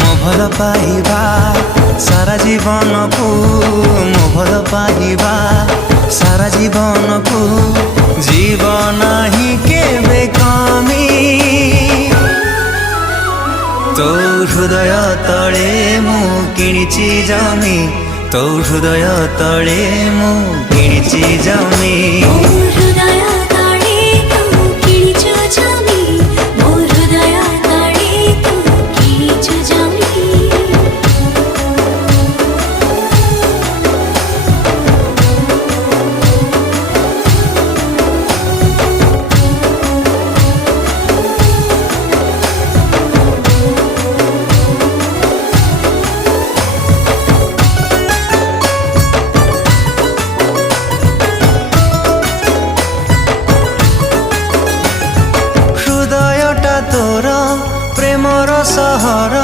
मो भल पाइबा सारा जीवन को मो भल पाइबा सारा जीवन को जीवन ही केबे कमी तो हृदय तले मु किणिची जमी तो हृदय तले मु किणिची जमी हृदय